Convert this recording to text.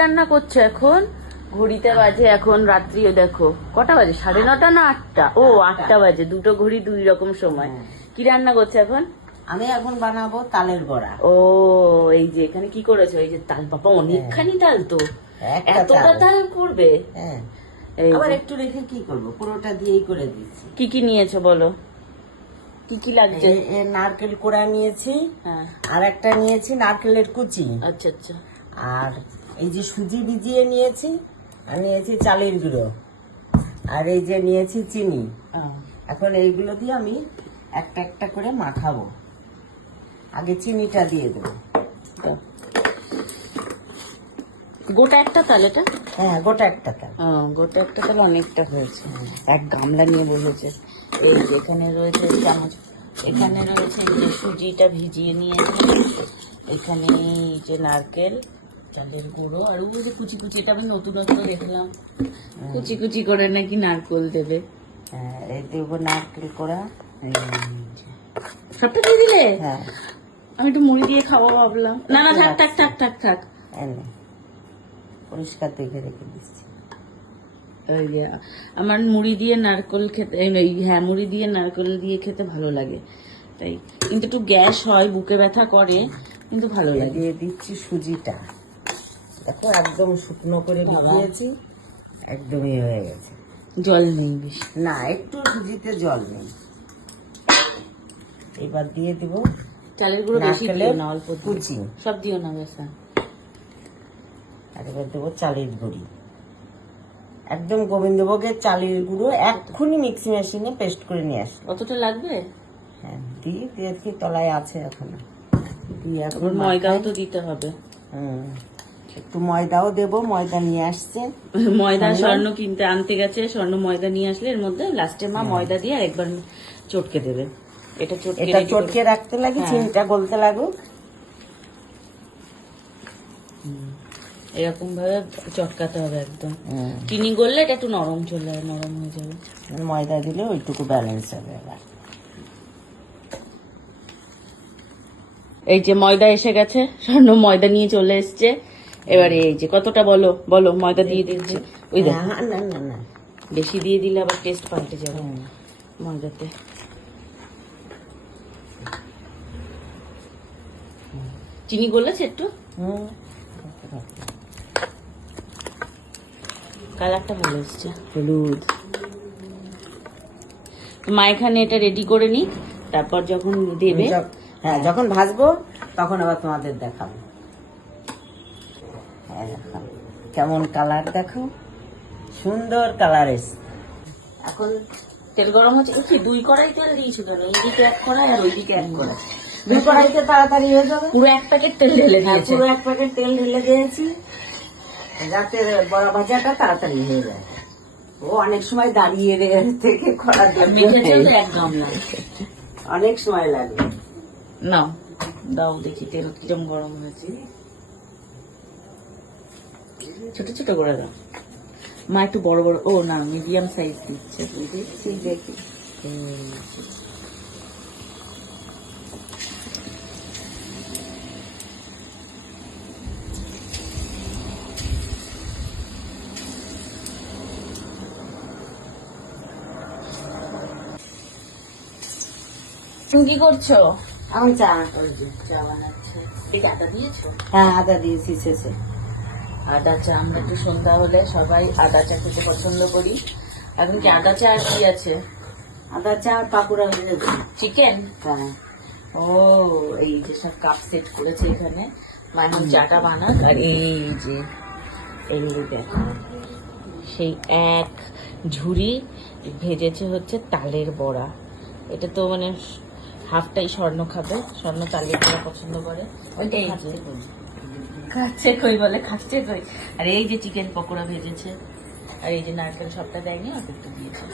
রান্না করছো এখন? ঘড়িতে বাজে এখন রাত্রিও দেখো কটা বাজে, 9:30 না 8টা? ও 8টা বাজে, দুটো ঘড়ি দুই রকম সময়। কি রান্না করছো এখন? আমি এখন বানাবো তালের বড়া। ও এই যে এখানে কি করেছো? এই যে তাল, বাবা অনেকখানি তাল তো, একটা এতটা তাল করবে? হ্যাঁ, এই আবার যে। একটু রেখে কি করবো, পুরোটা দিয়েই করে দিচ্ছি। কি কি নিয়েছো বলো, কি কি লাগছে? নারকেল কোড়া নিয়েছি, হ্যাঁ, আর একটা নিয়েছি নারকেলের কুচি, আচ্ছা আচ্ছা। আর এই যে সুজি ভিজিয়ে নিয়েছি, আর নিয়েছি চালের গুঁড়ো, আর এই যে নিয়েছি চিনি। এখন এইগুলো দিয়ে আমি একটা একটা করে মাখাবো। আগে চিনিটা দিয়ে দেবো। গোটা একটা তাল এটা? হ্যাঁ, গোটা একটা তাল। গোটা একটা তাল অনেকটা হয়েছে। এক গামলা নিয়ে বসেছে। এই যে এখানে রয়েছে চামচ, এখানে রয়েছে এই যে সুজিটা ভিজিয়ে নিয়েছে, এখানে এই যে নারকেল, চালের গুঁড়ো, আর ওই যে কুচি কুচি, এটা আমি নতুনত্ব দেখলাম, কুচি কুচি করে নাকি নারকেল দেবে। হ্যাঁ, এই দেবো নারকেল কোড়া। সবটা দিয়ে দিলে? হ্যাঁ, আমি একটু মুড়ি দিয়ে খাবো ভাবলাম। না না, থাক থাক থাক থাক থাক। পরিষ্কার দেখে রেখে দিচ্ছি। ওই যে আমার মুড়ি দিয়ে নারকেল খেতে, হ্যাঁ মুড়ি দিয়ে নারকেল দিয়ে খেতে ভালো লাগে, তাই কিন্তু একটু গ্যাস হয়, বুকে ব্যথা করে, কিন্তু ভালো লাগে। দিয়ে দিচ্ছি সুজিটা। দেখো একদম শুকনো করে ভিজিয়েছি, একদমই হয়ে গেছে, জল নেই বেশি না, একটু সুজিতে জল নেই। এবার দিয়ে দিব চালের গুঁড়ো, বেশি দিও না, অল্প কুচি, সব দিও না বেসন। আর এবার দেবো চালের গুঁড়ি, একদম গোবিন্দভোগের চালের গুঁড়ো, এক্ষুনি মিক্সি মেশিনে পেস্ট করে নিয়ে আসি। কতটা লাগবে? হ্যাঁ, দিয়ে দেখি তলায় আছে এখনো, দিয়ে এখন ময়দাও তো দিতে হবে। একটু ময়দাও দেবো, ময়দা নিয়ে আসছে। ময়দা স্বর্ণ কিনতে আনতে গেছে, স্বর্ণ ময়দা নিয়ে আসলে এর মধ্যে লাস্টে মা ময়দা দিয়ে আরেকবার চটকে দেবে। এটা চটকে রাখতে লাগে, চিনিটা গলতে লাগুক। এরকম ভাবে চটকাতে হবে একদম, চিনি গললে এটা একটু নরম নরম হয়ে যাবে। ময়দা দিলে ওইটুকু ব্যালেন্স হবে। এবার এই যে ময়দা এসে গেছে, স্বর্ণ ময়দা নিয়ে চলে এসছে। এবারে এই যে কতটা বলো বলো, ময়দা দিয়ে দিচ্ছে। ওই দেখ, না না না, বেশি দিয়ে দিলে আবার টেস্ট পাল্টে যাবে ময়দাতে। চিনি গলেছে একটু, কালারটা ভালো এসছে, হলুদ। মা এখানে এটা রেডি করে নি, তারপর যখন দেবে, হ্যাঁ যখন ভাজবো তখন আবার তোমাদের দেখাবো। হ্যাঁ দেখো কেমন কালার, দেখো সুন্দর কালার এসছে। এখন তেল গরম হচ্ছে। কি 2 কড়াই তেল দিয়েছো কেন? এইদিকে 1 কড়াই আর ওইদিকে 1 কড়াই। 2 কড়াইতে তাড়াতাড়ি হয়ে যাবে। পুরো 1 প্যাকেট তেল ঢেলে দিয়েছে। পুরো 1 প্যাকেট তেল ঢেলে দিয়েছি, যাতে বড়া ভাজাটা তাড়াতাড়ি হয়ে যায়। ও অনেক সময় দাঁড়িয়ে থেকে কড়া মেঝেছে 1 গামলা, অনেক সময় লাগে। নাও দাও দেখি তেল কিরম গরম হয়েছে। ছোট ছোট করে দাও মা, একটু বড় বড়, ও না মিডিয়াম সাইজ দিচ্ছে। দেখছি দেখি। তুমি কি করছো? আমি চা করছি। চা বানাচ্ছে। এটা আদা দিয়েছো? হ্যাঁ, আদা দিয়েছি শেষে। আদা চা, আমরা একটু সন্ধ্যা হলে সবাই আদা চা খেতে পছন্দ করি। এখন কি আদা চা আর কি আছে? আদা চা আর পাকুড়া ভেজেছি। চিকেন? হ্যাঁ। ও এই যে সব কাপ সেট করেছে এখানে, মা এখন চাটা বানাক। আর এই যে এগুলো দেখো, সেই এক ঝুড়ি ভেজেছে হচ্ছে তালের বড়া। এটা তো মানে হাফটাই স্বর্ণ খাবে, স্বর্ণ তালের বড়া পছন্দ করে। ওইটাই খাচ্ছে কই বলে, খাচ্ছে কই। আর এই যে চিকেন পকোড়া ভেজেছে, আর এই যে নারকেল সবটা দেয়নি, অল্প একটু দিয়েছে।